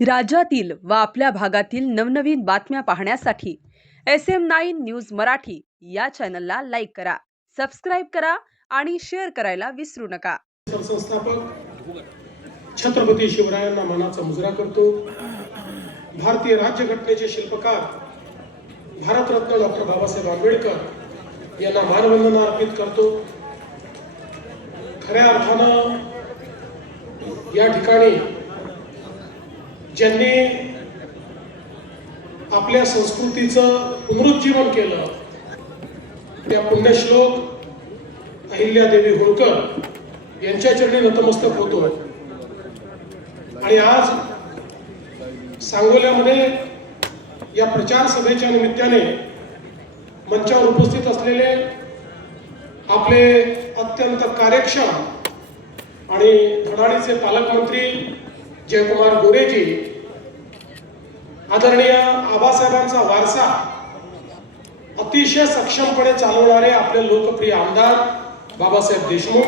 राज्यातील व आपल्या भागातील नवनवीन बातम्या पाहण्यासाठी SM9 न्यूज मराठी या चॅनलला लाईक करा, सबस्क्राइब करा आणि शेअर करायला विसरू नका। संस्थापक छत्रपती शिवरायांना मानाचा मुजरा करतो। भारतीय राज्यघटनेचे शिल्पकार भारतरत्न डॉक्टर बाबासाहेब आंबेडकर यांना मानवंदना अर्पित करतो। खऱ्या अर्थानं या ठिकाणी ज्यांनी आपल्या संस्कृतीचं पुनरुज्जीवन केलं त्या पुण्यश्लोक अहिल्यादेवी होळकर यांच्या चरणी नतमस्तक होतो। आणि आज सांगोल्यामध्ये या प्रचार सभेच्या निमित्ताने मंचावर उपस्थित असलेले आपले अत्यंत कार्यक्षम आणि धडाडीचे पालकमंत्री जयकुमार गोरेजी, आदरणीय आबासाहेबांचा वारसा अतिशय सक्षमपणे चालवणारे आपले लोकप्रिय आमदार बाबासाहेब देशमुख,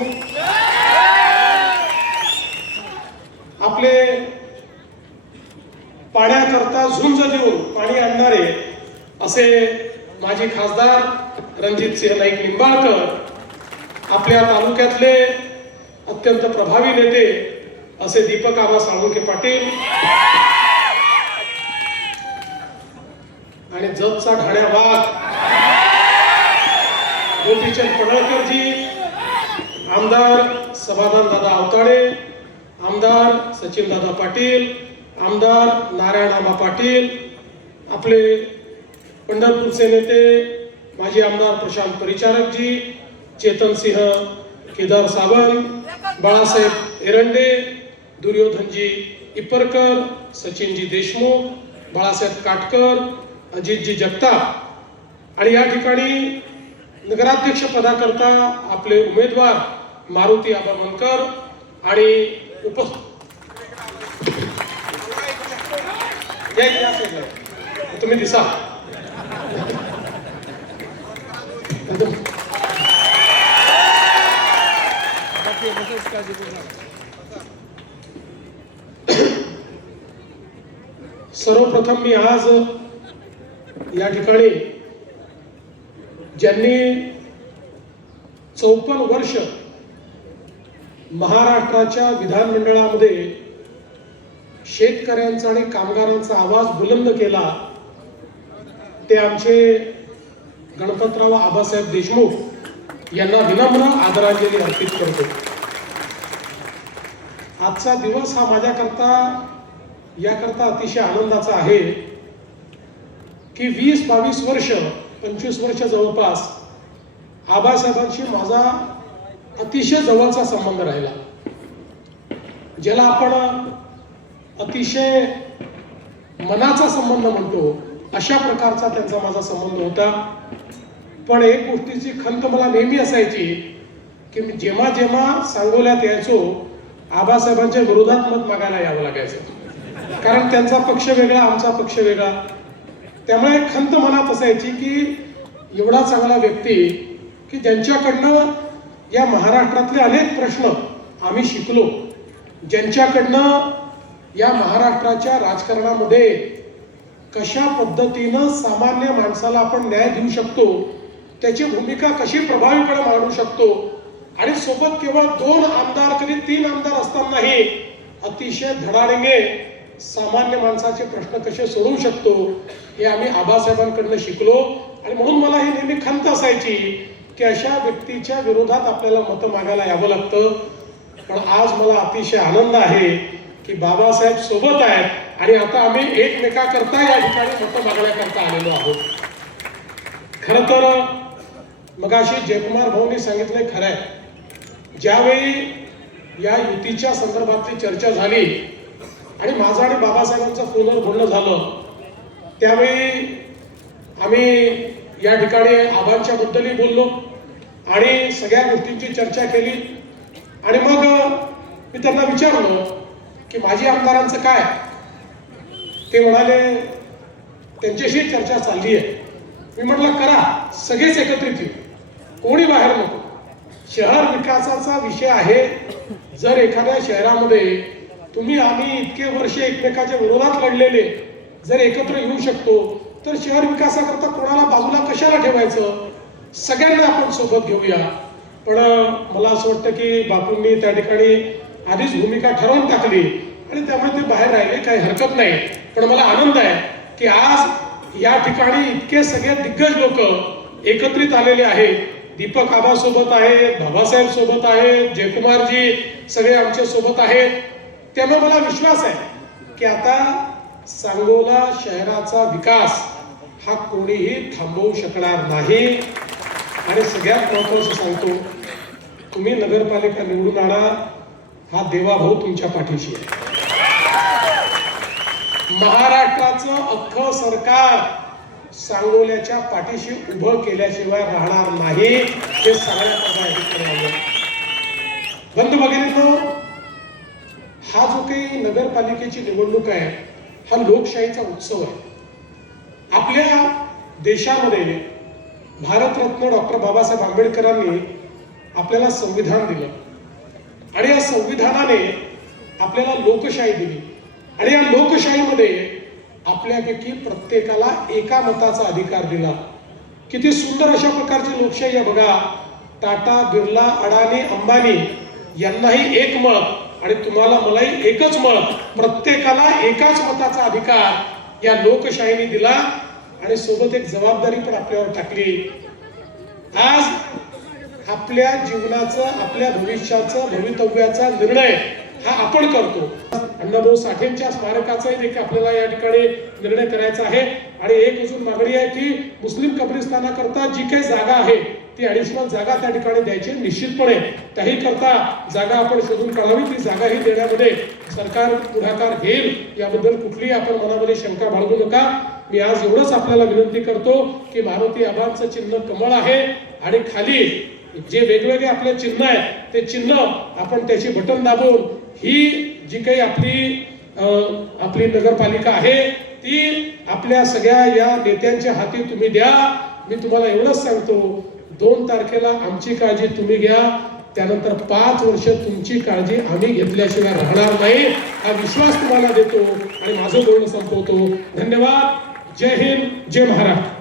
आपले पाण्याकरता झुंज देऊन पाणी आणणारे असे माजी खासदार रणजितसिंह नाईक निंबाळकर, आपल्या तालुक्यातले अत्यंत प्रभावी नेते असे दीपक आबा साळुंखे पाटील आणि जतचा ढाण्या वाघ गोपीचंद पडळकरजी, आमदार समाधान दादा अवताडे, आमदार सचिन दादा पाटील, आमदार नारायण आबा पाटील, आपले पंढरपूरचे नेते माजी आमदार प्रशांत परिचारकजी, चेतन सिंह केदार सावंत, बाळासाहेब एरंडे, दुर्योधनजी इपरकर, सचिनजी देशमुख, बाळासाहेब काटकर, अजितजी जगताप आणि या ठिकाणी नगराध्यक्ष पदाकरता आपले उमेदवार मारुती आबा मनकर आणि तुम्ही दिसा सर्वप्रथम मी आज या ठिकाणी ज्यांनी 54 वर्ष महाराष्ट्राच्या विधानमंडळामध्ये शेतकऱ्यांचा आणि कामगारांचा आवाज बुलंद केला ते आमचे गणपतराव आबासाहेब देशमुख यांना विनम्र आदरांजली अर्पित करतो। आजचा दिवस हा माझ्याकरता याकरता अतिशय आनंदाचा आहे की 20-22 वर्ष 25 वर्ष जवळपास आबासाहेबांशी माझा अतिशय जवळचा संबंध राहिला, ज्याला आपण अतिशय मनाचा संबंध म्हणतो अशा प्रकारचा त्यांचा माझा संबंध होता। पण एक गोष्टीची खंत मला नेहमी असायची की मी जेव्हा जेव्हा सांगोल्यात यायचो आबासाहेबांच्या विरोधात मत मागायला यावं लागायचं, कारण त्यांचा पक्ष वेगळा आमचा पक्ष वेगळा। त्यामुळे खंत मनात असायची की एवढा चांगला व्यक्ती की ज्यांच्याकडनं या महाराष्ट्रातले अनेक प्रश्न आम्ही शिकलो, ज्यांच्याकडनं या महाराष्ट्राच्या राजकारणामध्ये कशा पद्धतीनं सामान्य माणसाला आपण न्याय देऊ शकतो, त्याची भूमिका कशी प्रभावीपणे मांडू शकतो आणि सोबत केवळ 2 आमदार कधी 3 आमदार असतानाही अतिशय धडाडीने सामान्य माणसाचे प्रश्न कसे सोडवू शकतो हे आम्ही आबासाहेबांकडनं शिकलो। आणि म्हणून मला ही नेहमी खंत असायची की अशा व्यक्तीच्या विरोधात आपल्याला मतं मागायला यावं लागतं। पण आज मला अतिशय आनंद आहे की बाबासाहेब सोबत आहेत आणि आता आम्ही एकमेकाकरता या ठिकाणी मतं मागण्याकरता आलेलो आहोत। खरं तर मगाशी जयकुमार भाऊंनी सांगितलंय खरं आहे, ज्यावेळी या युतीच्या संदर्भातली चर्चा झाली आणि माझं आणि बाबासाहेबांचं फोनवर बोलणं झालं त्यावेळी आम्ही या ठिकाणी आबांच्या बद्दलही बोललो आणि सगळ्या गोष्टींची चर्चा केली। आणि मग मी त्यांना विचारलं की माजी आमदारांचं काय, ते म्हणाले त्यांच्याशी चर्चा चालली आहे। मी म्हटलं करा, सगळेच एकत्रित येऊ, कोणी बाहेर नको। शहर विकासाचा विषय आहे, जर एखाद्या शहरामध्ये तुम्ही आम्ही इतके वर्ष एकमेकाच्या विरोधात लढलेले जर एकत्र येऊ शकतो तर शहर विकासाकरता कोणाला बाजूला कशाला ठेवायचं, सगळ्यांना आपण सोबत घेऊया. पण मला असं वाटतं की बापूंनी त्या ठिकाणी आधीच भूमिका ठरवून टाकली आणि त्यामुळे ते बाहेर राहिले, काही हरकत नाही. पण मला आनंद आहे की आज या ठिकाणी इतके सगळे दिग्गज लोक एकत्रित आलेले आहेत. दीपक आबा सोबत आहेत, बाबासाहेब सोबत आहेत, जयकुमारजी सगळे आमच्या सोबत आहेत. त्यामुळे मला विश्वास आहे की आता सांगोला शहराचा विकास हा कोणीही थांबवू शकणार नाही. आणि सगळ्यात महत्वाचं सांगतो, तुम्ही नगरपालिका निवडून आणा, हा देवाभाऊ तुमच्या पाठीशी आहे. महाराष्ट्राचं अख्खं सरकार सांगोल्याच्या पाठीशी उभं केल्याशिवाय राहणार नाही, हे सगळ्या बंधू भगिनींनो, हा जो काही नगरपालिकेची निवडणूक आहे हा लोकशाहीचा उत्सव आहे. आपल्या देशामध्ये भारतरत्न डॉक्टर बाबासाहेब आंबेडकरांनी आपल्याला संविधान दिलं आणि या संविधानाने आपल्याला लोकशाही दिली आणि या लोकशाहीमध्ये आपल्यापैकी प्रत्येकाला एका मताचा अधिकार दिला. किती सुंदर अशा प्रकारची लोकशाही आहे बघा. टाटा, बिर्ला, अडाणी, अंबानी यांनाही एक मत आणि तुम्हाला मलाही एकच मत, प्रत्येकाला एकाच मताचा अधिकार या लोकशाहीने दिला आणि सोबत एक जबाबदारी पण आपल्यावर टाकली. आज आपल्या जीवनाचं, आपल्या भविष्याचं, भवितव्याचा निर्णय हा आपण करतो. अण्णाभाऊ साठेंच्या स्मारकाचा एक आपल्याला या ठिकाणी निर्णय करायचा आहे. आणि एक अजून मागणी आहे की मुस्लिम कब्रिस्तानाकरता जी काही जागा आहे ती ॲडिशनल जागा त्या ठिकाणी द्यायची निश्चितपणे. त्याही करता जागा आपण शोधून काढावी. ती जागाही देण्यामध्ये सरकार पुढाकार घेईल, याबद्दल कुठलीही आपण मनामध्ये शंका बाळगू नका. मी आज एवढंच आपल्याला विनंती करतो की मारुती आबांचं चिन्ह कमळ आहे आणि खाली जे वेगवेगळे आपले चिन्ह आहेत ते चिन्ह आपण त्याची बटन दाबून ही जी काही आपली नगरपालिका आहे ती आपल्या सगळ्या या नेत्यांच्या हाती तुम्ही द्या. मी तुम्हाला एवढंच सांगतो, 2 तारखेला आमची काळजी तुम्ही घ्या, त्यानंतर 5 वर्ष तुमची काळजी आम्ही घेतल्याशिवाय राहणार नाही, हा विश्वास तुम्हाला देतो आणि माझं बोलणं संपवतो. धन्यवाद. जय हिंद, जय महाराष्ट्र.